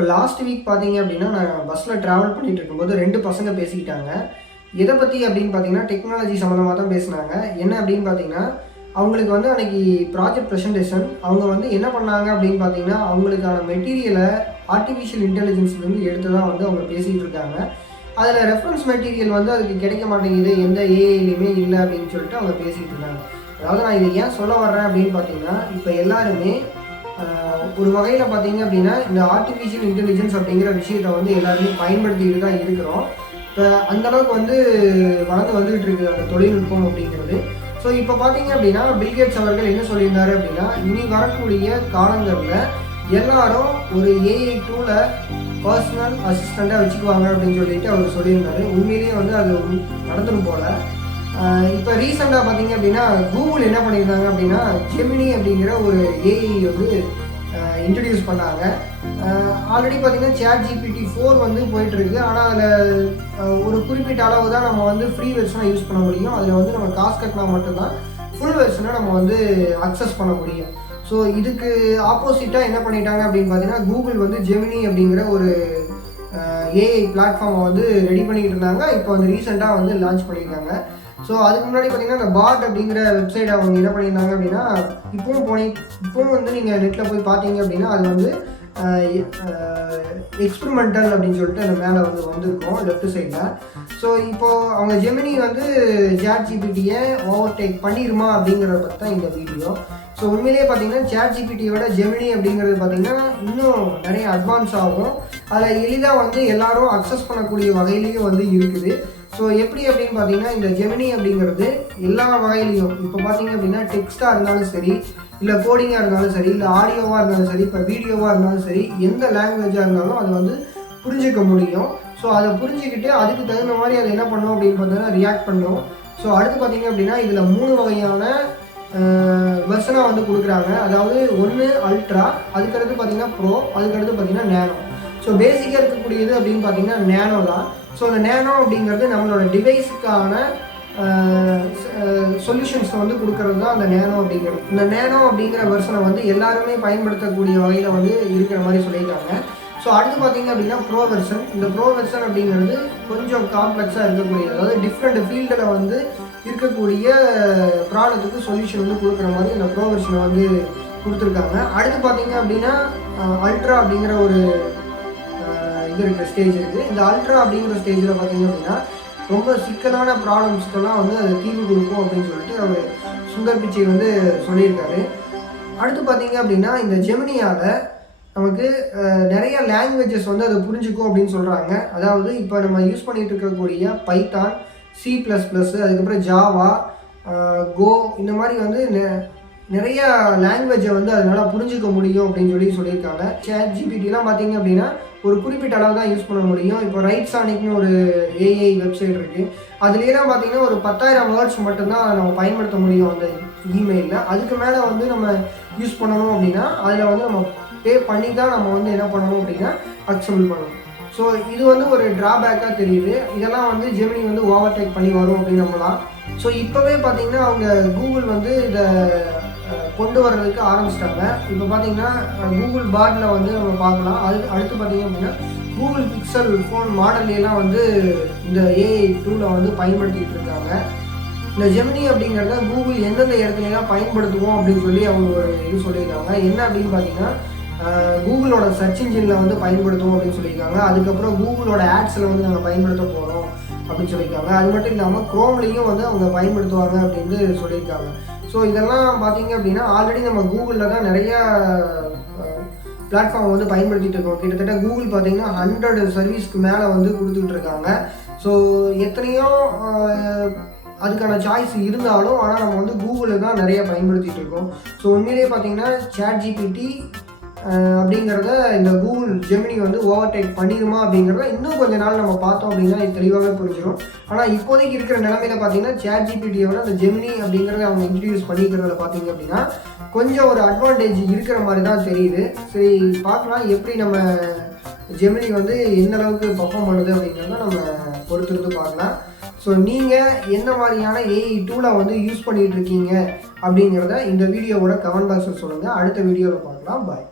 இப்போ last week பார்த்தீங்க அப்படின்னா, நான் பஸ்ஸில் ட்ராவல் பண்ணிட்டு இருக்கும்போது 2 பசங்க பேசிக்கிட்டாங்க. எதை பற்றி அப்படின்னு பார்த்தீங்கன்னா, டெக்னாலஜி சம்மந்தமாக தான் பேசினாங்க. என்ன அப்படின்னு பார்த்தீங்கன்னா, அவங்களுக்கு வந்து அன்றைக்கி ப்ராஜெக்ட் ப்ரெசன்டேஷன். அவங்க வந்து என்ன பண்ணாங்க அப்படின்னு பார்த்தீங்கன்னா, அவங்களுக்கான மெட்டீரியலை ஆர்டிஃபிஷியல் இன்டெலிஜென்ஸ்லேருந்து எடுத்து தான் வந்து அவங்க பேசிகிட்டு இருக்காங்க. அதில் ரெஃபரன்ஸ் மெட்டீரியல் வந்து அதுக்கு கிடைக்க மாட்டேங்குது, எந்த ஏஐலையுமே இல்லை அப்படின்னு சொல்லிட்டு அவங்க பேசிகிட்டு இருந்தாங்க. அதாவது நான் இதை ஏன் சொல்ல வர்றேன் அப்படின்னு பார்த்தீங்கன்னா, இப்போ எல்லாருமே ஒரு வகையில் பார்த்தீங்க அப்படின்னா, இந்த ஆர்டிஃபிஷியல் இன்டெலிஜென்ஸ் அப்படிங்கிற விஷயத்தை வந்து எல்லாருமே பயன்படுத்திக்கிட்டு தான் இருக்கிறோம். இப்போ அந்தளவுக்கு வந்து வளர்ந்து வந்துகிட்டு இருக்குது அந்த தொழில்நுட்பம் அப்படிங்கிறது. ஸோ இப்போ பார்த்தீங்க அப்படின்னா, பில்கேட்ஸ் அவர்கள் என்ன சொல்லியிருந்தாரு அப்படின்னா, இனி வரக்கூடிய காலங்களில் எல்லாரும் ஒரு ஏஐ டூலை பர்சனல் அசிஸ்டண்ட்டாக வச்சுக்குவாங்க அப்படின்னு சொல்லிட்டு அவர் சொல்லியிருந்தாரு. உண்மையிலேயே வந்து அது நடந்துடும் போல். இப்போ ரீசெண்டாக பார்த்தீங்க அப்படின்னா, கூகுள் என்ன பண்ணியிருந்தாங்க அப்படின்னா, ஜெமினி அப்படிங்கிற ஒரு ஏஐ வந்து இன்ட்ரடியூஸ் பண்ணாங்க. ஆல்ரெடி பார்த்தீங்கன்னா ChatGPT 4 வந்து போயிட்டுருக்கு. ஆனால் அதில் ஒரு குறிப்பிட்ட அளவு தான் நம்ம வந்து ஃப்ரீ வெர்ஷனாக யூஸ் பண்ண முடியும். அதில் வந்து நம்ம காசு கட்டினா மட்டும்தான் ஃபுல் வெர்ஷனை நம்ம வந்து அக்சஸ் பண்ண முடியும். ஸோ இதுக்கு ஆப்போசிட்டாக என்ன பண்ணிட்டாங்க அப்படின்னு பார்த்தீங்கன்னா, கூகுள் வந்து ஜெமினி அப்படிங்கிற ஒரு ஏஐ பிளாட்ஃபார்மை வந்து ரெடி பண்ணிக்கிட்டு இருந்தாங்க. இப்போ வந்து ரீசெண்டாக வந்து லான்ச் பண்ணியிருக்காங்க. ஸோ அதுக்கு முன்னாடி பார்த்தீங்கன்னா, இந்த பாட் அப்படிங்கிற வெப்சைட் அவங்க என்ன பண்ணியிருந்தாங்க அப்படின்னா, இப்போவும் வந்து நீங்கள் நெட்டில் போய் பார்த்தீங்க அப்படின்னா, அது வந்து எக்ஸ்பெரிமெண்டல் அப்படின்னு சொல்லிட்டு அந்த மேலே வந்து வந்திருக்கும் லெஃப்ட் சைடில். ஸோ இப்போது அவங்க ஜெமினி வந்து ChatGPTயை ஓவர்டேக் பண்ணிடுமா அப்படிங்கிறத பற்றி தான் இந்த வீடியோ. ஸோ உண்மையிலேயே பார்த்தீங்கன்னா, ChatGPTயை விட ஜெமினி அப்படிங்கிறது பார்த்திங்கன்னா இன்னும் நிறைய அட்வான்ஸ் ஆகும். அதில் எளிதாக வந்து எல்லோரும் அக்சஸ் பண்ணக்கூடிய வகையிலையும் வந்து இருக்குது. ஸோ எப்படி அப்படின்னு பார்த்தீங்கன்னா, இந்த ஜெமினி அப்படிங்கிறது எல்லா வகையிலையும் இப்போ பார்த்தீங்க அப்படின்னா, டெக்ஸ்ட்டாக இருந்தாலும் சரி, இல்லை கோடிங்காக இருந்தாலும் சரி, இல்லை ஆடியோவாக இருந்தாலும் சரி, இப்போ வீடியோவாக இருந்தாலும் சரி, எந்த லாங்குவேஜாக இருந்தாலும் அதை வந்து புரிஞ்சிக்க முடியும். ஸோ அதை புரிஞ்சுக்கிட்டு அதுக்கு தகுந்த மாதிரி அதை என்ன பண்ணோம் அப்படின்னு பார்த்தீங்கன்னா ரியாக்ட் பண்ணுறோம். ஸோ அடுத்து பார்த்தீங்க அப்படின்னா, இதில் 3 வகையான வெர்ஷனாக வந்து கொடுக்குறாங்க. அதாவது ஒன்று அல்ட்ரா, அதுக்கடுத்து பார்த்தீங்கன்னா ப்ரோ, அதுக்கடுத்து பார்த்தீங்கன்னா நேனோ. ஸோ பேசிக்காக இருக்கக்கூடியது அப்படின்னு பார்த்தீங்கன்னா நேனோ தான். ஸோ அந்த நேனோ அப்படிங்கிறது நம்மளோட டிவைஸுக்கான சொல்யூஷன்ஸை வந்து கொடுக்கறது தான் அந்த நேனோ அப்படிங்கிறது. இந்த நேனோ அப்படிங்கிற வெர்ஷனை வந்து எல்லாருமே பயன்படுத்தக்கூடிய வகையில் வந்து இருக்கிற மாதிரி சொல்லியிருக்காங்க. ஸோ அடுத்து பார்த்தீங்க அப்படின்னா ப்ரோ வெர்ஷன். இந்த ப்ரோ வெர்ஷன் அப்படிங்கிறது கொஞ்சம் காம்ப்ளெக்ஸாக இருக்கக்கூடியது. அதாவது டிஃப்ரெண்ட் ஃபீல்டில் வந்து இருக்கக்கூடிய ப்ராப்ளத்துக்கு சொல்யூஷன் வந்து கொடுக்குற மாதிரி இந்த ப்ரோ வெர்ஷனை வந்து கொடுத்துருக்காங்க. அடுத்து பார்த்தீங்க அப்படின்னா அல்ட்ரா அப்படிங்கிற ஒரு இது இருக்கிற ஸ்டேஜ் இருக்குது. இந்த அல்ட்ரா அப்படிங்கிற ஸ்டேஜில் பார்த்தீங்க அப்படின்னா ரொம்ப சிக்கலான ப்ராப்ளம்ஸ்க்கெல்லாம் வந்து அது தீர்வு கொடுக்கும் அப்படின்னு சொல்லிட்டு அவர் சுந்தர் பிச்சை வந்து சொல்லியிருக்காரு. அடுத்து பார்த்தீங்க அப்படின்னா, இந்த ஜெமினியால் நமக்கு நிறைய லாங்குவேஜஸ் வந்து அதை புரிஞ்சுக்கும் அப்படின்னு சொல்கிறாங்க. அதாவது இப்போ நம்ம யூஸ் பண்ணிகிட்டு இருக்கக்கூடிய பைத்தான், C++, அதுக்கப்புறம் ஜாவா, கோ, இந்த மாதிரி வந்து நிறைய லாங்குவேஜை வந்து அதனால் புரிஞ்சிக்க முடியும் அப்படின்னு சொல்லியிருக்காங்க. ChatGPTலாம் பார்த்தீங்க அப்படின்னா ஒரு குறிப்பிட்ட அளவு தான் யூஸ் பண்ண முடியும். இப்போ ரைட் சானிக்னு ஒரு ஏஐ வெப்சைட் இருக்குது. அதுலேலாம் பார்த்தீங்கன்னா ஒரு 10,000 வேர்ட்ஸ் மட்டும்தான் நம்ம பயன்படுத்த முடியும் அந்த இமெயிலில். அதுக்கு மேலே வந்து நம்ம யூஸ் பண்ணணும் அப்படின்னா அதில் வந்து நம்ம பே பண்ணி தான் நம்ம வந்து என்ன பண்ணணும் அப்படின்னா அக்செப்ட் பண்ணணும். ஸோ இது வந்து ஒரு ட்ராபேக்காக தெரியுது. இதெல்லாம் வந்து ஜெமினி வந்து ஓவர்டேக் பண்ணி வரும் அப்படின்னு நம்பலாம். ஸோ இப்போவே பார்த்தீங்கன்னா அவங்க கூகுள் வந்து இதை கொண்டு வர்றதுக்கு ஆரம்பிச்சிட்டாங்க. இப்போ பார்த்தீங்கன்னா கூகுள் பாட்டில் வந்து நம்ம பார்க்கலாம். அடுத்து பார்த்தீங்க அப்படின்னா கூகுள் பிக்சல் ஃபோன் மாடல்லாம் வந்து இந்த ஏஐ டூலை வந்து பயன்படுத்திகிட்டு இருக்காங்க. இந்த ஜெமினி அப்படிங்கிறத கூகுள் எந்தெந்த இடத்துலலாம் பயன்படுத்துவோம் அப்படின்னு சொல்லி அவங்க ஒரு இது சொல்லியிருக்காங்க. என்ன அப்படின்னு பார்த்தீங்கன்னா, கூகுளோட சர்ச் இன்ஜினில் வந்து பயன்படுத்துவோம் அப்படின்னு சொல்லியிருக்காங்க. அதுக்கப்புறம் கூகுளோட ஆட்ஸில் வந்து நாங்கள் பயன்படுத்த போகிறோம் அப்படின்னு சொல்லியிருக்காங்க. அது மட்டும் இல்லாமல் க்ரோம்லேயும் வந்து அவங்க பயன்படுத்துவாங்க அப்படின்னு சொல்லியிருக்காங்க. ஸோ இதெல்லாம் பார்த்தீங்க அப்படின்னா ஆல்ரெடி நம்ம கூகுளில் தான் நிறையா பிளாட்ஃபார்ம் வந்து பயன்படுத்திகிட்டு இருக்கோம். கிட்டத்தட்ட கூகுள் பார்த்தீங்கன்னா 100 சர்வீஸ்க்கு மேலே வந்து கொடுத்துக்கிட்டு இருக்காங்க. ஸோ எத்தனையோ அதுக்கான சாய்ஸ் இருந்தாலும் ஆனால் நம்ம வந்து கூகுளில் தான் நிறைய பயன்படுத்திகிட்டு இருக்கோம். ஸோ உண்மையிலேயே பார்த்தீங்கன்னா ChatGPT அப்படிங்கிறத இந்த கூகுள் ஜெமினி வந்து ஓவர்டேக் பண்ணிடுமா அப்படிங்கிறத இன்னும் கொஞ்ச நாள் நம்ம பார்த்தோம் அப்படின்னா இது தெளிவாகவே புரிஞ்சிடும். ஆனால் இப்போதைக்கு இருக்கிற நிலைமையில் பார்த்தீங்கன்னா ChatGPTயோட அந்த ஜெமினி அப்படிங்கிறத அவங்க இன்ட்ரடியூஸ் பண்ணிக்கிறத பார்த்தீங்க அப்படின்னா கொஞ்சம் ஒரு அட்வான்டேஜ் இருக்கிற மாதிரி தான் தெரியுது. சரி பார்க்கலாம் எப்படி நம்ம ஜெமினி வந்து எந்த அளவுக்கு பர்ஃபார்ம் பண்ணுது அப்படிங்கிறத நம்ம பொறுத்திருந்து பார்க்கலாம். ஸோ நீங்கள் என்ன மாதிரியான ஏஐ டூலை வந்து யூஸ் பண்ணிகிட்டு இருக்கீங்க அப்படிங்கிறத இந்த வீடியோவோட கமெண்ட் பாக்ஸில் சொல்லுங்கள். அடுத்த வீடியோவில் பார்க்கலாம். பாய்.